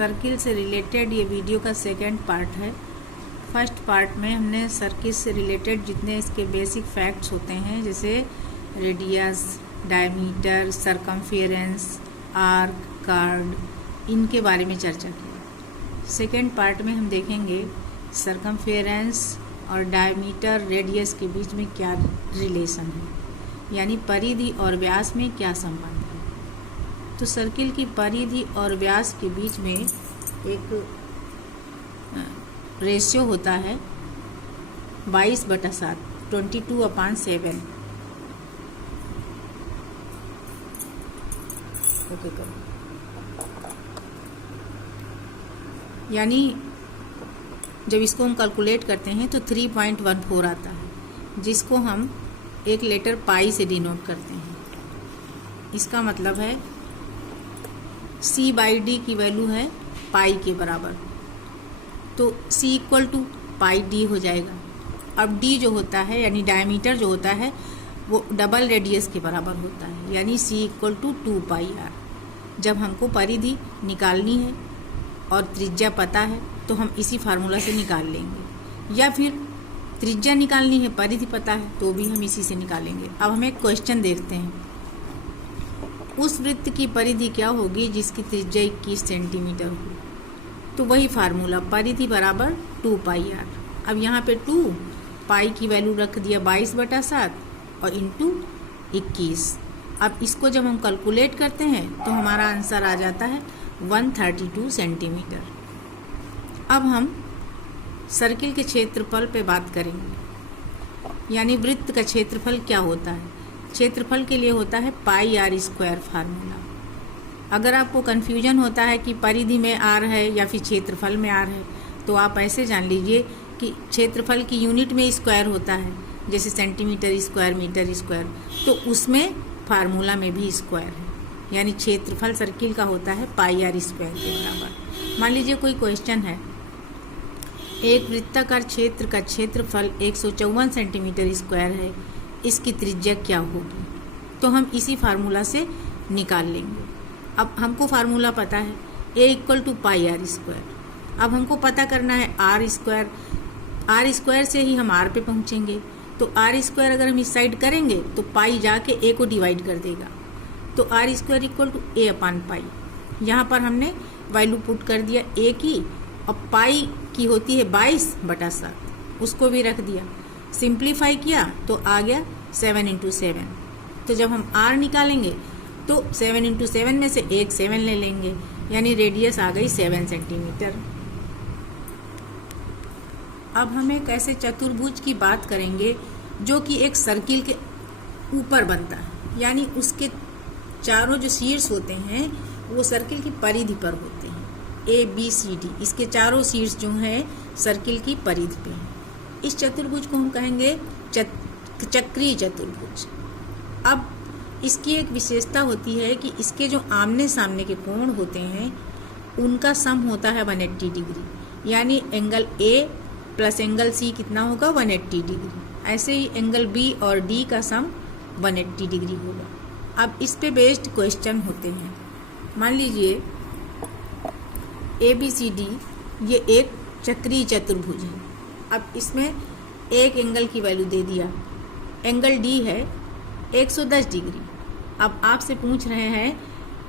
Circle से related ये video का सेकंड पार्ट है। फर्स्ट पार्ट में हमने सर्किल से रिलेटेड जितने इसके बेसिक फैक्ट्स होते हैं जैसे radius, diameter, circumference, arc, card, इनके बारे में चर्चा की। सेकंड पार्ट में हम देखेंगे सरकमफेरेंस और डायमीटर, रेडियस के बीच में क्या रिलेशन है, यानी परिधि और व्यास में क्या संबंध है। तो सर्किल की परिधि और व्यास के बीच में एक रेशियो होता है 22/7, 22/7। ओके करो। यानी जब इसको हम कैलकुलेट करते हैं तो 3.14 आता है, जिसको हम एक लेटर पाई से डिनोट करते हैं। इसका मतलब है C/D की वैल्यू है पाई के बराबर, तो C = पाई D हो जाएगा। अब D जो होता है यानी डायमीटर जो होता है वो डबल रेडियस के बराबर होता है, यानी C = 2πr। जब हमको परिधि निकालनी है और त्रिज्या पता है तो हम इसी फार्मूला से निकाल लेंगे, या फिर त्रिज्या निकालनी है, परिधि पता है तो भी हम इसी से निकालेंगे। अब हम एक क्वेश्चन देखते हैं। उस वृत्त की परिधि क्या होगी जिसकी त्रिज्या 21 सेंटीमीटर हो। तो वही फार्मूला, परिधि बराबर 2πr। अब यहाँ पे 2 पाई की वैल्यू रख दिया 22/7 और इंटू 21। अब इसको जब हम कैलकुलेट करते हैं तो हमारा आंसर आ जाता है 132 सेंटीमीटर। अब हम सर्किल के क्षेत्रफल पे बात करेंगे, यानी वृत्त का क्षेत्रफल क्या होता है। क्षेत्रफल के लिए होता है πr² फार्मूला। अगर आपको कन्फ्यूजन होता है कि परिधि में r है या फिर क्षेत्रफल में r है, तो आप ऐसे जान लीजिए कि क्षेत्रफल की यूनिट में स्क्वायर होता है, जैसे सेंटीमीटर स्क्वायर, मीटर स्क्वायर, तो उसमें फार्मूला में भी स्क्वायर है, यानी क्षेत्रफल सर्किल का होता है πr² के बराबर। मान लीजिए कोई क्वेश्चन है, एक वृत्ताकार क्षेत्र का क्षेत्रफल 154 सेंटीमीटर स्क्वायर है, इसकी त्रिज्या क्या होगी। तो हम इसी फार्मूला से निकाल लेंगे। अब हमको फार्मूला पता है A = πr²। अब हमको पता करना है r² से ही हम r पे पहुंचेंगे। तो r² अगर हम इस साइड करेंगे तो पाई जाके a को डिवाइड कर देगा, तो r² = a/π। यहाँ पर हमने वैल्यू पुट कर दिया a की, और पाई की होती है 22/7, उसको भी रख दिया। सिंप्लीफाई किया तो आ गया 7 × 7। तो जब हम r निकालेंगे तो 7 × 7 में से एक 7 ले लेंगे, यानी रेडियस आ गई 7 सेंटीमीटर। अब हम एक ऐसे चतुर्भुज की बात करेंगे जो कि एक सर्किल के ऊपर बनता है, यानी उसके चारों जो शीर्ष होते हैं वो सर्किल की परिधि पर होते हैं। ABCD, इसके चारों शीर्ष जो हैं सर्किल की परिधि पे हैं। इस चतुर्भुज को हम कहेंगे चक्रीय चतुर्भुज। अब इसकी एक विशेषता होती है कि इसके जो आमने सामने के कोण होते हैं उनका सम होता है 180 डिग्री, यानी एंगल A + एंगल C कितना होगा 180 डिग्री। ऐसे ही एंगल B और D का सम 180 डिग्री होगा। अब इस पे बेस्ड क्वेश्चन होते हैं। मान लीजिए ABCD ये एक चक्रीय चतुर्भुज है। अब इसमें एक एंगल की वैल्यू दे दिया, एंगल D है 110 डिग्री। अब आपसे पूछ रहे हैं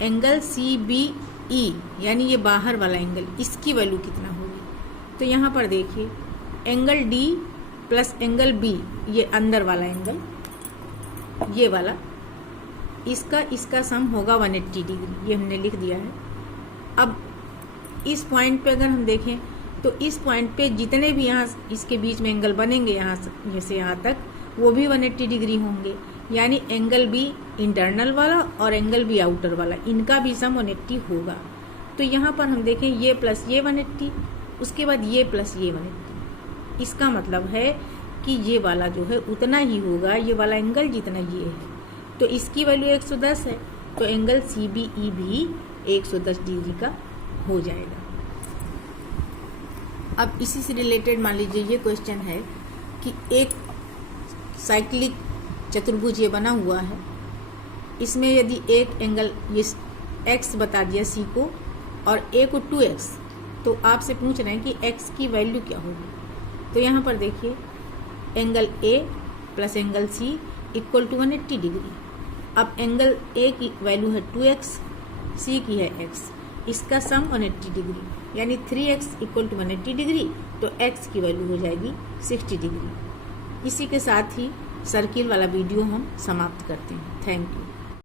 एंगल CBE, यानी ये बाहर वाला एंगल, इसकी वैल्यू कितना होगी। तो यहाँ पर देखिए एंगल D + एंगल B, ये अंदर वाला एंगल, ये वाला, इसका सम होगा 180 डिग्री, ये हमने लिख दिया है। अब इस पॉइंट पे अगर हम देखें तो इस पॉइंट पे जितने भी यहाँ इसके बीच में एंगल बनेंगे, यहाँ से यहाँ तक, वो भी 180 डिग्री होंगे, यानी एंगल B इंटरनल वाला और एंगल B आउटर वाला, इनका भी सम 180 होगा। तो यहाँ पर हम देखें ये प्लस ये 180, उसके बाद ये प्लस ये 180। इसका मतलब है कि ये वाला जो है उतना ही होगा, ये वाला एंगल जितना ये है। तो इसकी वैल्यू 110 है, तो एंगल CBE भी 110 डिग्री का हो जाएगा। अब इसी से रिलेटेड मान लीजिए ये क्वेश्चन है कि एक साइक्लिक चतुर्भुज ये बना हुआ है, इसमें यदि एक एंगल ये x बता दिया C को, और ए को 2x, तो आपसे पूछ रहे हैं कि x की वैल्यू क्या होगी। तो यहाँ पर देखिए angle A plus angle C equal to 180 degree. अब एंगल A की वैल्यू है 2x, C की है x, इसका सम 180 डिग्री, यानी 3x इक्वल टू 180 डिग्री, तो x की वैल्यू हो जाएगी 60 डिग्री। इसी के साथ ही सर्किल वाला वीडियो हम समाप्त करते हैं। Thank you.